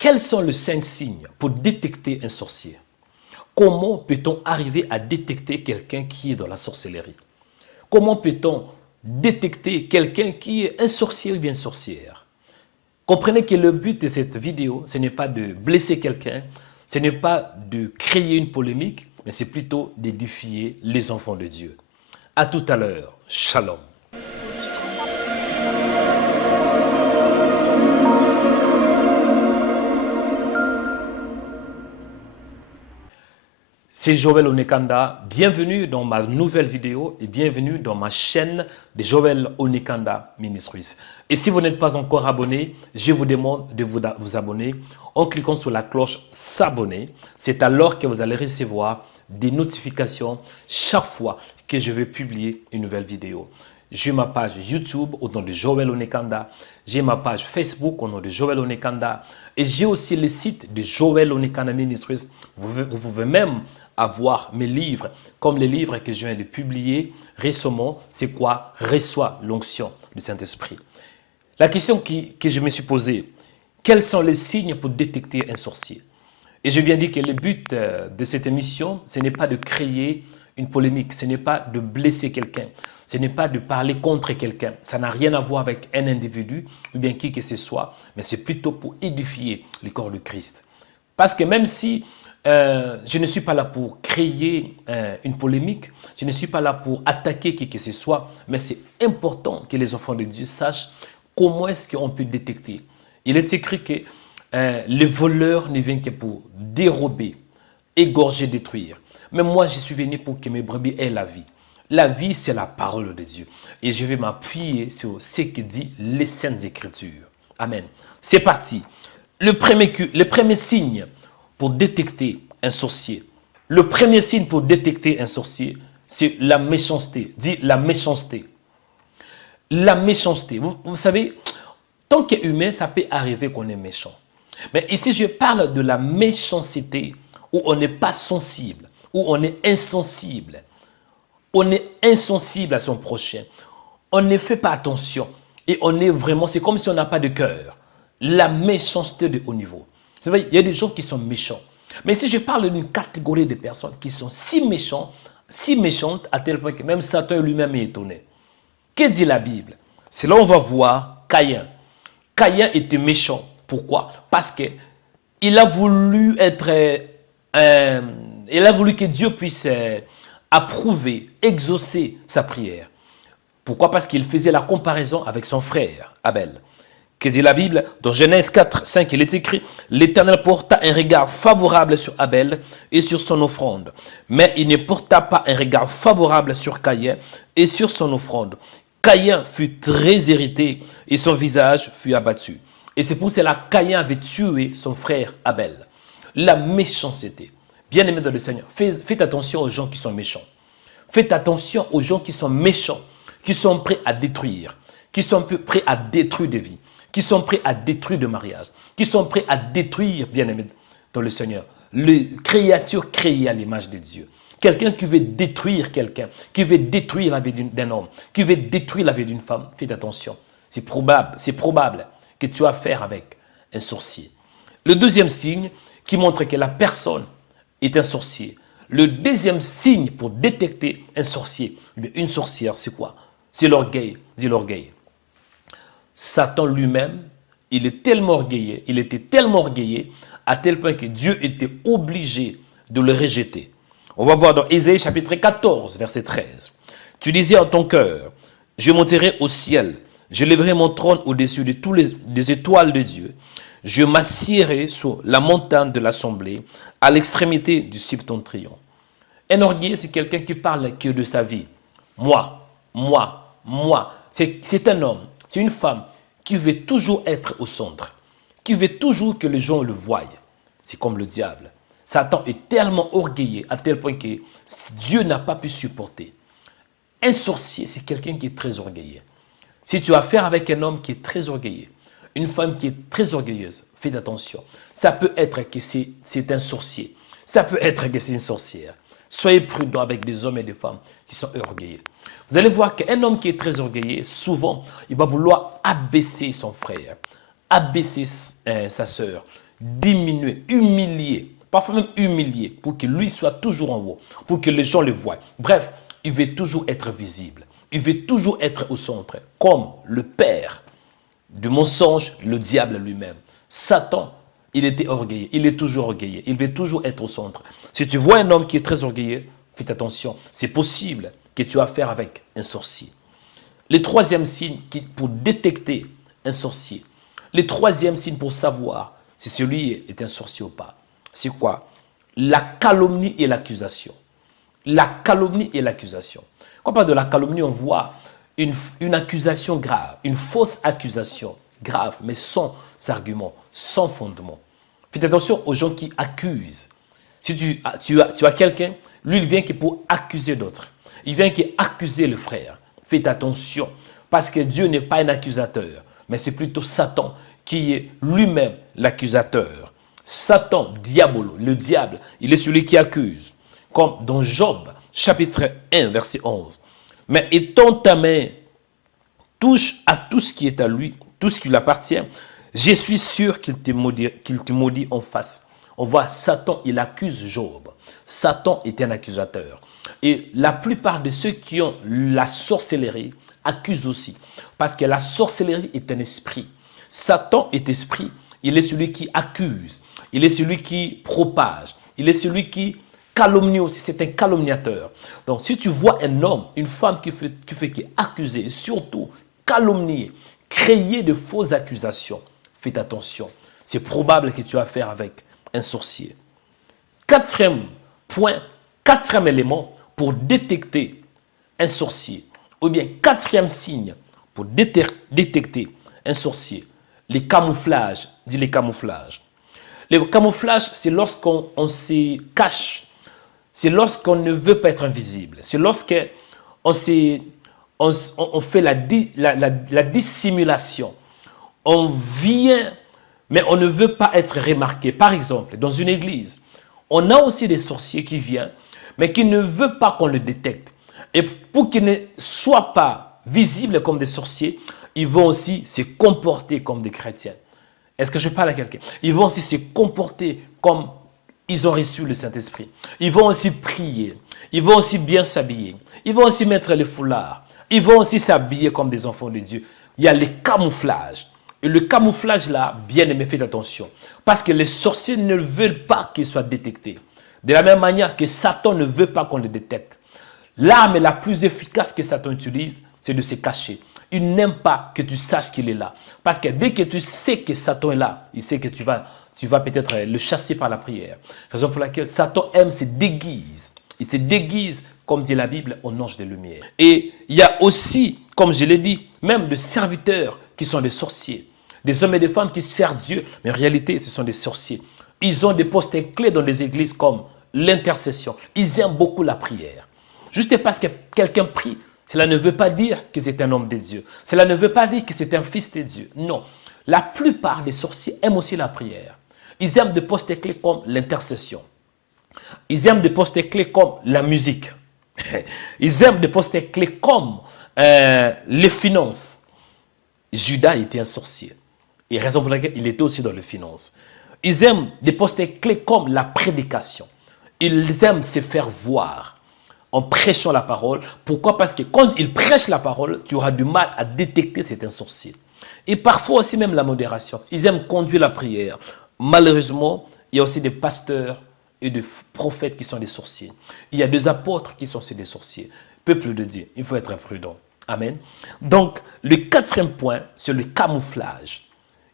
Quels sont les 5 signes pour détecter un sorcier? Comment peut-on arriver à détecter quelqu'un qui est dans la sorcellerie? Comment peut-on détecter quelqu'un qui est un sorcier ou bien une sorcière? Comprenez que le but de cette vidéo, ce n'est pas de blesser quelqu'un, ce n'est pas de créer une polémique, mais c'est plutôt d'édifier les enfants de Dieu. À tout à l'heure. Shalom. C'est Joël Onekanda, bienvenue dans ma nouvelle vidéo et bienvenue dans ma chaîne de Joël Onekanda Ministries. Et si vous n'êtes pas encore abonné, je vous demande de vous abonner en cliquant sur la cloche s'abonner. C'est alors que vous allez recevoir des notifications chaque fois que je vais publier une nouvelle vidéo. J'ai ma page YouTube au nom de Joël Onekanda, j'ai ma page Facebook au nom de Joël Onekanda et j'ai aussi le site de Joël Onekanda Ministries. Vous pouvez même avoir mes livres, comme les livres que je viens de publier récemment, c'est quoi? Reçois l'onction du Saint-Esprit. La question que je me suis posée, quels sont les signes pour détecter un sorcier? Et je viens de dire que le but de cette émission, ce n'est pas de créer une polémique, ce n'est pas de blesser quelqu'un, ce n'est pas de parler contre quelqu'un. Ça n'a rien à voir avec un individu ou bien qui que ce soit, mais c'est plutôt pour édifier le corps de Christ. Parce que même si je ne suis pas là pour créer une polémique, je ne suis pas là pour attaquer qui que ce soit, mais c'est important que les enfants de Dieu sachent comment est-ce qu'on peut détecter. Il est écrit que les voleurs ne viennent que pour dérober, égorger, détruire. Mais moi, je suis venu pour que mes brebis aient la vie. La vie, c'est la parole de Dieu. Et je vais m'appuyer sur ce que dit les Saintes Écritures. Amen. C'est parti. Le premier signe pour détecter un sorcier. Le premier signe pour détecter un sorcier, c'est la méchanceté. Dis la méchanceté. La méchanceté. Vous savez, tant qu'humain, ça peut arriver qu'on est méchant. Mais ici, je parle de la méchanceté où on n'est pas sensible, où on est insensible. On est insensible à son prochain. On ne fait pas attention. Et on est vraiment, c'est comme si on n'a pas de cœur. La méchanceté de haut niveau. Vous savez, il y a des gens qui sont méchants. Mais si je parle d'une catégorie de personnes qui sont si méchantes, à tel point que même Satan lui-même est étonné. Que dit la Bible? C'est là où on va voir Caïn. Caïn était méchant. Pourquoi? Parce qu'il a voulu il a voulu que Dieu puisse approuver, exaucer sa prière. Pourquoi? Parce qu'il faisait la comparaison avec son frère Abel. Que dit la Bible? Dans Genèse 4, 5, il est écrit « L'Éternel porta un regard favorable sur Abel et sur son offrande, mais il ne porta pas un regard favorable sur Caïn et sur son offrande. Caïn fut très irrité et son visage fut abattu. » Et c'est pour cela que Caïn avait tué son frère Abel. La méchanceté. Bien-aimés dans le Seigneur, faites attention aux gens qui sont méchants. Faites attention aux gens qui sont méchants, qui sont prêts à détruire, qui sont prêts à détruire des vies, qui sont prêts à détruire des mariages, qui sont prêts à détruire, bien-aimés dans le Seigneur, les créatures créées à l'image de Dieu. Quelqu'un qui veut détruire quelqu'un, qui veut détruire la vie d'un homme, qui veut détruire la vie d'une femme, faites attention. C'est probable que tu as affaire avec un sorcier. Le deuxième signe qui montre que la personne est un sorcier. Le deuxième signe pour détecter un sorcier, une sorcière, c'est quoi? C'est l'orgueil. Dis l'orgueil. Satan lui-même, il était tellement orgueillé, à tel point que Dieu était obligé de le rejeter. On va voir dans Ésaïe chapitre 14, verset 13. Tu disais en ton cœur, je monterai au ciel, je lèverai mon trône au-dessus de toutes les étoiles de Dieu. Je m'assiérai sur la montagne de l'assemblée, à l'extrémité du septentrion. Un orgueilleux, c'est quelqu'un qui parle que de sa vie. Moi. C'est un homme, c'est une femme qui veut toujours être au centre, qui veut toujours que les gens le voient. C'est comme le diable. Satan est tellement orgueilleux à tel point que Dieu n'a pas pu supporter. Un sorcier, c'est quelqu'un qui est très orgueilleux. Si tu as affaire avec un homme qui est très orgueilleux, une femme qui est très orgueilleuse, faites attention. Ça peut être que c'est un sorcier. Ça peut être que c'est une sorcière. Soyez prudents avec des hommes et des femmes qui sont orgueilleux. Vous allez voir qu'un homme qui est très orgueilleux, souvent, il va vouloir abaisser son frère, abaisser sa sœur, diminuer, humilier, parfois même humilier, pour que lui soit toujours en haut, pour que les gens le voient. Bref, il veut toujours être visible. Il veut toujours être au centre, comme le père du mensonge, le diable lui-même. Satan, il était orgueilleux, il est toujours orgueilleux, il veut toujours être au centre. Si tu vois un homme qui est très orgueilleux, fais attention, c'est possible que tu aies affaire avec un sorcier. Le troisième signe pour détecter un sorcier, le troisième signe pour savoir si celui est un sorcier ou pas, c'est quoi? La calomnie et l'accusation. La calomnie et l'accusation. Quand on parle de la calomnie, on voit une accusation grave, une fausse accusation grave, mais sans argument, sans fondement. Faites attention aux gens qui accusent. Si tu as quelqu'un, lui, il vient pour accuser d'autres. Il vient accuser le frère. Faites attention, parce que Dieu n'est pas un accusateur, mais c'est plutôt Satan qui est lui-même l'accusateur. Satan, diabolo, le diable, il est celui qui accuse. Comme dans Job, chapitre 1, verset 11. Mais étant ta main touche à tout ce qui est à lui, tout ce qui lui appartient, je suis sûr qu'il te maudit en face. On voit Satan, il accuse Job. Satan est un accusateur. Et la plupart de ceux qui ont la sorcellerie accusent aussi. Parce que la sorcellerie est un esprit. Satan est esprit. Il est celui qui accuse. Il est celui qui propage. Il est celui qui calomnie aussi. C'est un calomniateur. Donc, si tu vois un homme, une femme qui est accusée, et surtout calomnier, créer de fausses accusations, faites attention. C'est probable que tu as affaire avec un sorcier. Quatrième point, quatrième élément pour détecter un sorcier, ou bien quatrième signe pour détecter un sorcier, les camouflages, dit les camouflages. Le camouflage, c'est lorsqu'on se cache, c'est lorsqu'on ne veut pas être invisible, c'est lorsqu'on on fait la dissimulation, on vient, mais on ne veut pas être remarqué. Par exemple, dans une église, on a aussi des sorciers qui viennent, mais qui ne veulent pas qu'on le détecte. Et pour qu'ils ne soient pas visibles comme des sorciers, ils vont aussi se comporter comme des chrétiens. Est-ce que je parle à quelqu'un? Ils vont aussi se comporter comme ils ont reçu le Saint-Esprit. Ils vont aussi prier. Ils vont aussi bien s'habiller. Ils vont aussi mettre les foulards. Ils vont aussi s'habiller comme des enfants de Dieu. Il y a le camouflage. Et le camouflage là, bien aimé, faites attention. Parce que les sorciers ne veulent pas qu'ils soient détectés. De la même manière que Satan ne veut pas qu'on le détecte. L'arme la plus efficace que Satan utilise, c'est de se cacher. Il n'aime pas que tu saches qu'il est là. Parce que dès que tu sais que Satan est là, il sait que tu vas peut-être le chasser par la prière. Raison pour laquelle Satan aime se déguise. Il se déguise, comme dit la Bible, en ange de lumière. Et il y a aussi, comme je l'ai dit, même des serviteurs qui sont des sorciers. Des hommes et des femmes qui servent Dieu, mais en réalité, ce sont des sorciers. Ils ont des postes clés dans les églises comme l'intercession. Ils aiment beaucoup la prière. Juste parce que quelqu'un prie, cela ne veut pas dire que c'est un homme de Dieu. Cela ne veut pas dire que c'est un fils de Dieu. Non. La plupart des sorciers aiment aussi la prière. Ils aiment des postes clés comme l'intercession. Ils aiment des postes clés comme la musique. Ils aiment des postes clés comme les finances. Judas était un sorcier. Et raison pour laquelle il était aussi dans les finances. Ils aiment des postes clés comme la prédication. Ils aiment se faire voir en prêchant la parole. Pourquoi? Parce que quand ils prêchent la parole, tu auras du mal à détecter c'est un sorcier. Et parfois aussi même la modération. Ils aiment conduire la prière. Malheureusement, il y a aussi des pasteurs et des prophètes qui sont des sorciers. Il y a des apôtres qui sont aussi des sorciers. Peuple de Dieu, il faut être prudent. Amen. Donc, le quatrième point, c'est le camouflage.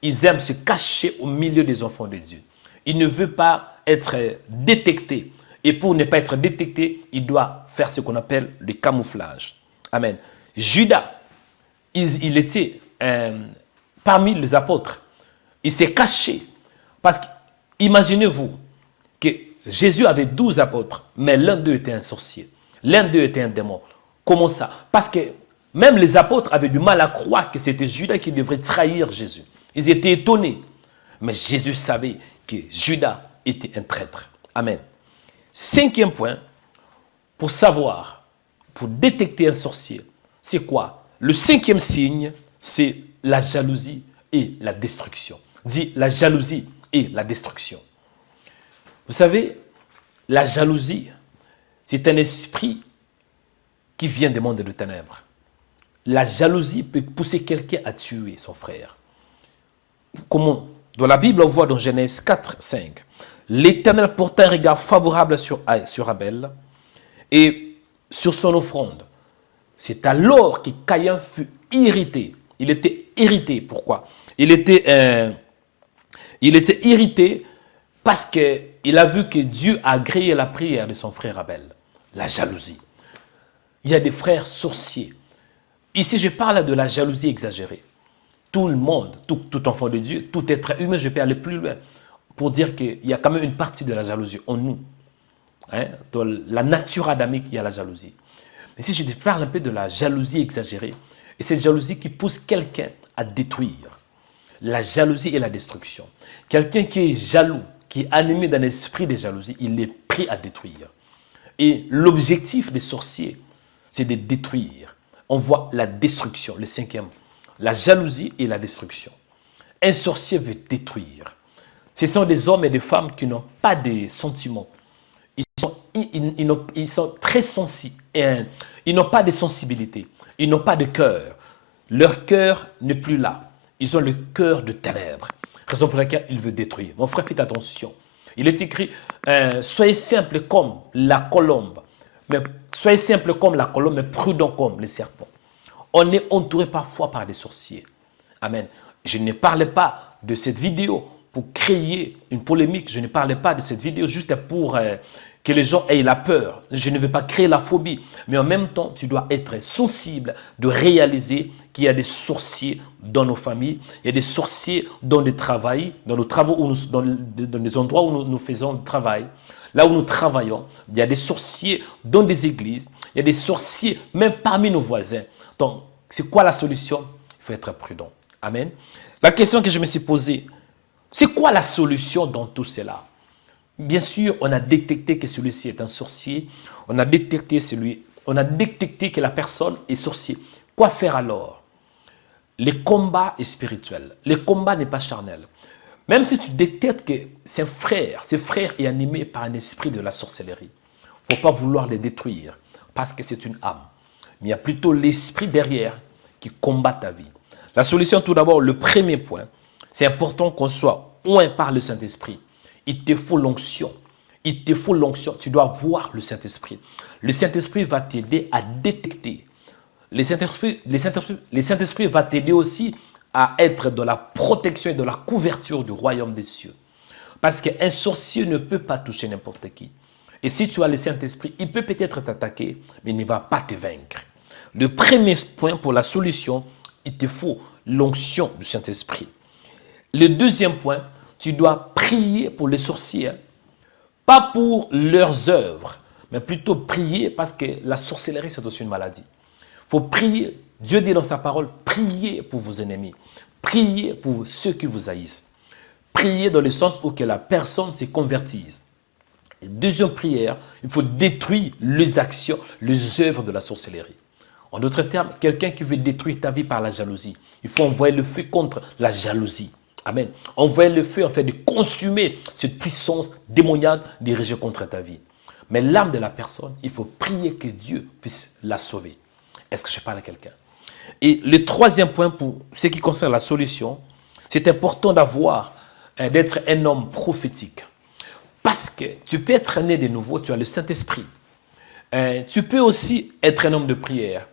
Ils aiment se cacher au milieu des enfants de Dieu. Ils ne veulent pas être détectés. Et pour ne pas être détecté, il doit faire ce qu'on appelle le camouflage. Amen. Judas, il était parmi les apôtres. Il s'est caché. Parce que, imaginez-vous que Jésus avait 12 apôtres, mais l'un d'eux était un sorcier. L'un d'eux était un démon. Comment ça? Parce que même les apôtres avaient du mal à croire que c'était Judas qui devrait trahir Jésus. Ils étaient étonnés. Mais Jésus savait que Judas était un traître. Amen. Cinquième point, pour savoir, pour détecter un sorcier, c'est quoi? Le cinquième signe, c'est la jalousie et la destruction. Dit la jalousie et la destruction. Vous savez, la jalousie, c'est un esprit qui vient des mondes de ténèbres. La jalousie peut pousser quelqu'un à tuer son frère. Comment? Dans la Bible, on voit dans Genèse 4, 5, l'Éternel porta un regard favorable sur Abel et sur son offrande. C'est alors que Caïn fut irrité. Il était irrité. Pourquoi? Il était irrité parce qu'il a vu que Dieu a agréé la prière de son frère Abel. La jalousie. Il y a des frères sorciers. Ici, je parle de la jalousie exagérée. Tout le monde, tout enfant de Dieu, tout être humain, je peux aller plus loin pour dire qu'il y a quand même une partie de la jalousie en nous. Hein? Dans la nature adamique, il y a la jalousie. Mais si je te parle un peu de la jalousie exagérée, et cette jalousie qui pousse quelqu'un à détruire, la jalousie et la destruction. Quelqu'un qui est jaloux, qui est animé d'un esprit de jalousie, il est prêt à détruire. Et l'objectif des sorciers, c'est de détruire. On voit la destruction, le cinquième. La jalousie et la destruction. Un sorcier veut détruire. Ce sont des hommes et des femmes qui n'ont pas de sentiments. Ils sont très sensibles. Ils n'ont pas de sensibilité. Ils n'ont pas de cœur. Leur cœur n'est plus là. Ils ont le cœur de ténèbres. Raison pour laquelle ils veulent détruire. Mon frère, faites attention. Il est écrit, soyez simple comme la colombe. Mais soyez simple comme la colombe, mais prudent comme les serpents. On est entouré parfois par des sorciers. Amen. Je ne parlais pas de cette vidéo pour créer une polémique. Je ne parlais pas de cette vidéo juste pour que les gens aient la peur. Je ne veux pas créer la phobie. Mais en même temps, tu dois être sensible de réaliser qu'il y a des sorciers dans nos familles. Il y a des sorciers dans nos travaux, dans les endroits où nous faisons le travail. Là où nous travaillons, il y a des sorciers dans des églises. Il y a des sorciers même parmi nos voisins. Donc, c'est quoi la solution? Il faut être prudent. Amen. La question que je me suis posée, c'est quoi la solution dans tout cela? Bien sûr, on a détecté que celui-ci est un sorcier. On a détecté que la personne est sorcier. Quoi faire alors? Les combats est spirituel. Le combat n'est pas charnel. Même si tu détectes que ce frère est animé par un esprit de la sorcellerie, il ne faut pas vouloir les détruire parce que c'est une âme. Mais il y a plutôt l'esprit derrière qui combat ta vie. La solution, tout d'abord, le premier point, c'est important qu'on soit oint par le Saint-Esprit. Il te faut l'onction. Il te faut l'onction. Tu dois voir le Saint-Esprit. Le Saint-Esprit va t'aider à détecter. Le Saint-Esprit va t'aider aussi à être dans la protection et dans la couverture du royaume des cieux. Parce qu'un sorcier ne peut pas toucher n'importe qui. Et si tu as le Saint-Esprit, il peut peut-être t'attaquer, mais il ne va pas te vaincre. Le premier point pour la solution, il te faut l'onction du Saint-Esprit. Le deuxième point, tu dois prier pour les sorciers. Pas pour leurs œuvres, mais plutôt prier parce que la sorcellerie, c'est aussi une maladie. Il faut prier. Dieu dit dans sa parole, priez pour vos ennemis. Priez pour ceux qui vous haïssent. Priez dans le sens où que la personne se convertisse. Et deuxième prière, il faut détruire les actions, les œuvres de la sorcellerie. En d'autres termes, quelqu'un qui veut détruire ta vie par la jalousie, il faut envoyer le feu contre la jalousie. Amen. Envoyer le feu en fait de consumer cette puissance démoniaque dirigée contre ta vie. Mais l'âme de la personne, il faut prier que Dieu puisse la sauver. Est-ce que je parle à quelqu'un? Et le troisième point pour ce qui concerne la solution, c'est important d'être un homme prophétique. Parce que tu peux être né de nouveau, tu as le Saint-Esprit. Tu peux aussi être un homme de prière.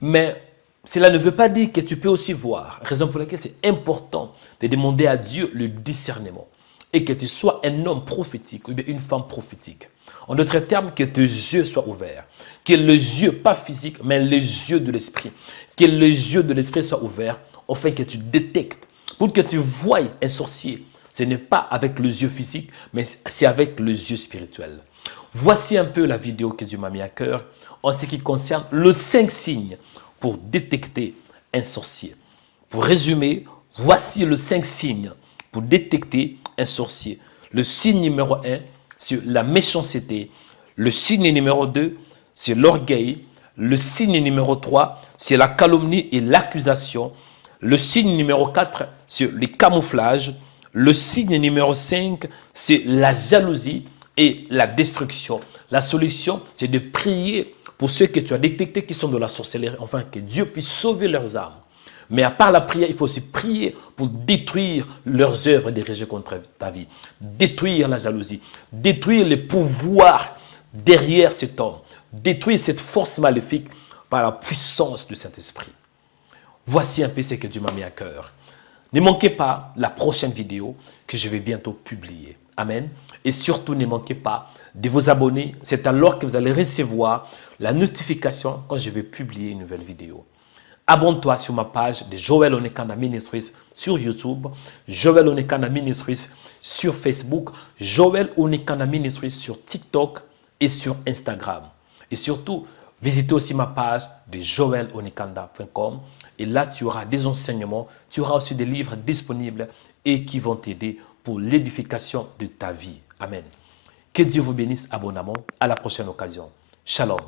Mais cela ne veut pas dire que tu peux aussi voir. Raison pour laquelle c'est important de demander à Dieu le discernement. Et que tu sois un homme prophétique ou bien une femme prophétique. En d'autres termes, que tes yeux soient ouverts. Que les yeux, pas physiques, mais les yeux de l'esprit. Que les yeux de l'esprit soient ouverts, afin que tu détectes. Pour que tu voies un sorcier, ce n'est pas avec les yeux physiques, mais c'est avec les yeux spirituels. Voici un peu la vidéo que Dieu m'a mis à cœur en ce qui concerne les 5 signes pour détecter un sorcier. Pour résumer, voici les 5 signes pour détecter un sorcier. Le signe numéro 1, c'est la méchanceté. Le signe numéro 2, c'est l'orgueil. Le signe numéro 3, c'est la calomnie et l'accusation. Le signe numéro 4, c'est le camouflage. Le signe numéro 5, c'est la jalousie et la destruction. La solution, c'est de prier pour ceux que tu as détectés qui sont de la sorcellerie, enfin que Dieu puisse sauver leurs âmes. Mais à part la prière, il faut aussi prier pour détruire leurs œuvres dirigées contre ta vie. Détruire la jalousie, détruire les pouvoirs derrière cet homme, détruire cette force maléfique par la puissance du Saint-Esprit. Voici un peu ce que Dieu m'a mis à cœur. Ne manquez pas la prochaine vidéo que je vais bientôt publier. Amen. Et surtout, ne manquez pas de vous abonner. C'est alors que vous allez recevoir la notification quand je vais publier une nouvelle vidéo. Abonne-toi sur ma page de Joel Onekanda Ministries sur YouTube, Joel Onekanda Ministries sur Facebook, Joel Onekanda Ministries sur TikTok et sur Instagram. Et surtout, visitez aussi ma page de joelonekanda.com et là, tu auras des enseignements, tu auras aussi des livres disponibles et qui vont t'aider pour l'édification de ta vie. Amen. Que Dieu vous bénisse abondamment. À la prochaine occasion. Shalom.